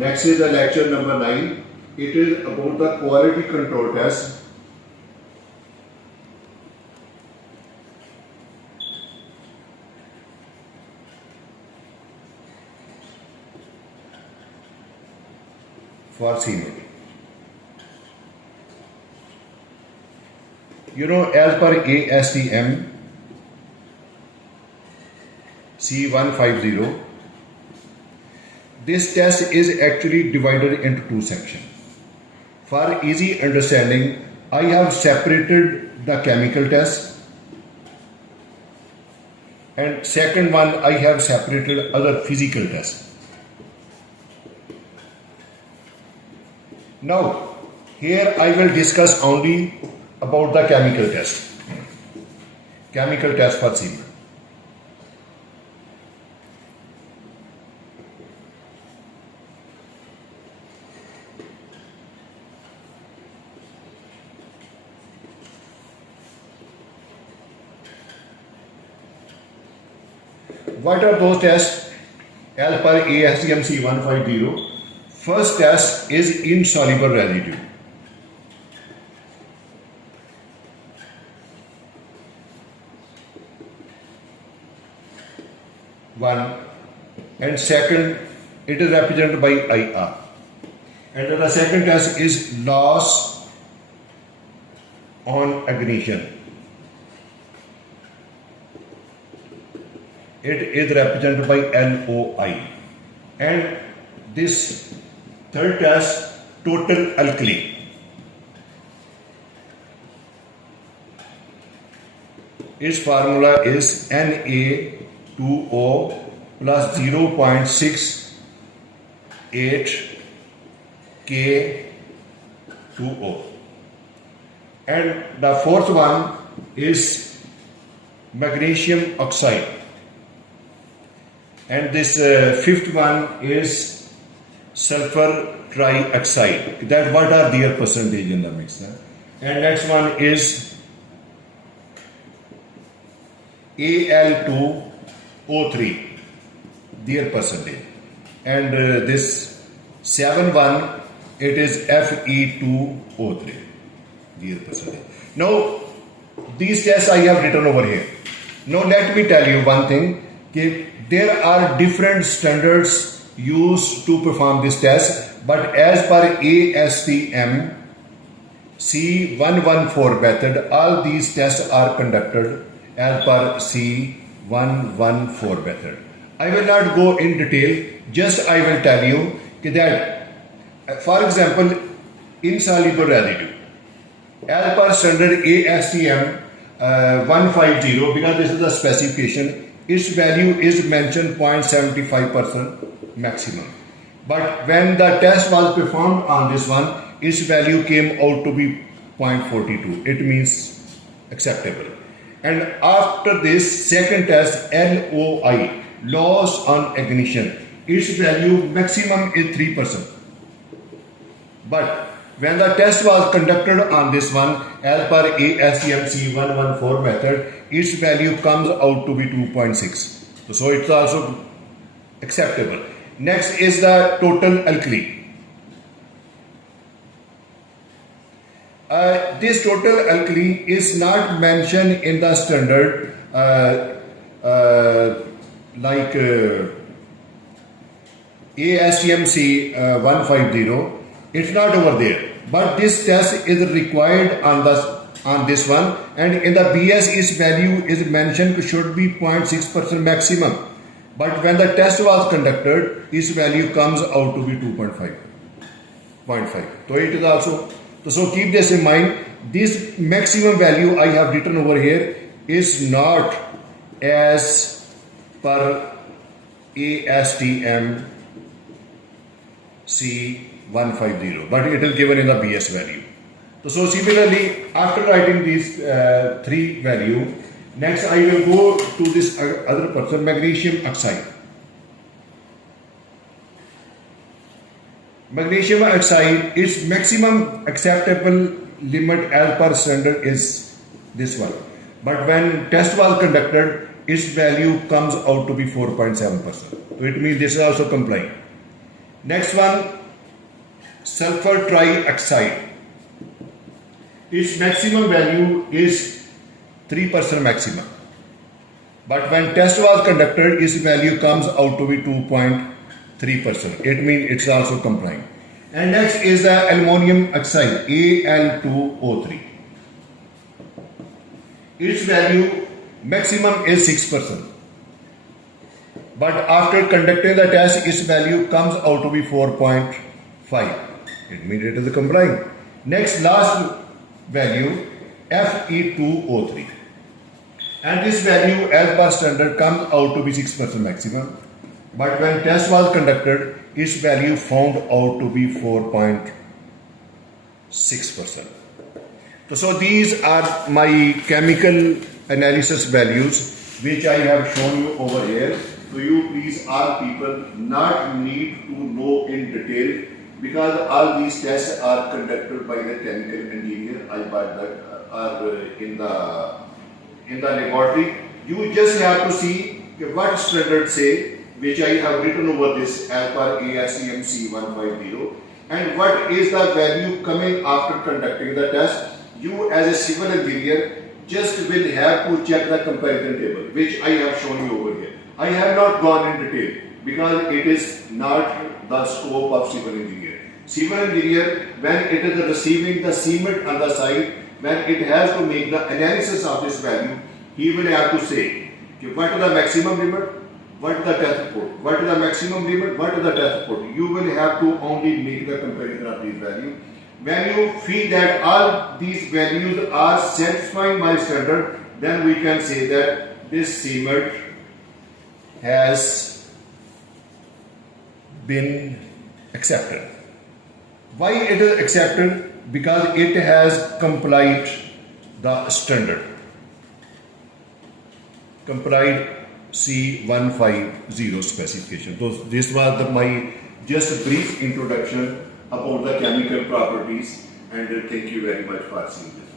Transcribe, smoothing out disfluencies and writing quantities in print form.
Next is the lecture number 9. It is about the quality control test. For cement. As per ASTM C150, this test is actually divided into two sections. For easy understanding, I have separated the chemical test, and second one I have separated other physical tests. Now, here I will discuss only about the chemical test. Chemical test for cement. What are those tests? As per ASTM C150, first test is insoluble residue. One, and second, it is represented by IR. And the second test is loss on ignition. It is represented by LOI. And this third test, total alkali. Its formula is Na2O plus 0.68 K2O. And the fourth one is magnesium oxide. And this fifth one is sulfur trioxide. That what are their percentage in the mix? And next one is Al2O3, their percentage. And this 7-1, it is Fe2O3, their percentage. Now, these tests I have written over here. Now, let me tell you one thing. There are different standards used to perform this test, but as per ASTM C114 method, all these tests are conducted as per C114 method. I will not go in detail, just I will tell you that, for example, insoluble residue, as per standard ASTM 150, because this is the specification, its value is mentioned 0.75% maximum. But when the test was performed on this one, its value came out to be 0.42. It means acceptable. And after this second test, LOI, loss on ignition, its value maximum is 3%. But when the test was conducted on this one, as per ASTM C114 method, its value comes out to be 2.6. So it's also acceptable. Next is the total alkali. This total alkali is not mentioned in the standard like ASTM C150. It's not over there. But this test is required on this one, and in the BS its value is mentioned should be 0.6% maximum. But when the test was conducted, its value comes out to be 2.5. So it is also, so keep this in mind. This maximum value I have written over here is not as per ASTM C150, but it is given in the BS value. So similarly, after writing these three value, next I will go to this other person, magnesium oxide. Magnesium oxide, its maximum acceptable limit as per standard is this one. But when test was conducted, its value comes out to be 4.7%. So it means this is also compliant. Next one, sulfur trioxide. Its maximum value is 3% maximum. But when test was conducted, its value comes out to be 2.3%. It means it's also complying. And next is the aluminum oxide, Al2O3. Its value maximum is 6%. But after conducting the test, its value comes out to be 4.5. It means it is complying. Next, last value, Fe2O3. And this value as per standard comes out to be 6% maximum. But when test was conducted, its value found out to be 4.6%. So these are my chemical analysis values which I have shown you over here. So you please, all people, not need to know in detail, because all these tests are conducted by the chemical engineer in the laboratory. You just have to see what standards say, which I have written over this as per ASTM C150, and what is the value coming after conducting the test. You as a civil engineer just will have to check the comparison table, which I have shown you over here. I have not gone in detail because it is not the scope of civil engineer. Civil engineer, when it is receiving the cement on the site, when it has to make the analysis of this value, he will have to say what is the maximum limit, what is the test report, what is the maximum limit, what is the test report. You will have to only make the comparison of these values. When you feel that all these values are satisfying my standard, then we can say that this cement has been accepted. Why it is accepted? Because it has complied the standard, complied C150 specification. So this was my just brief introduction about the chemical properties, and thank you very much for seeing this.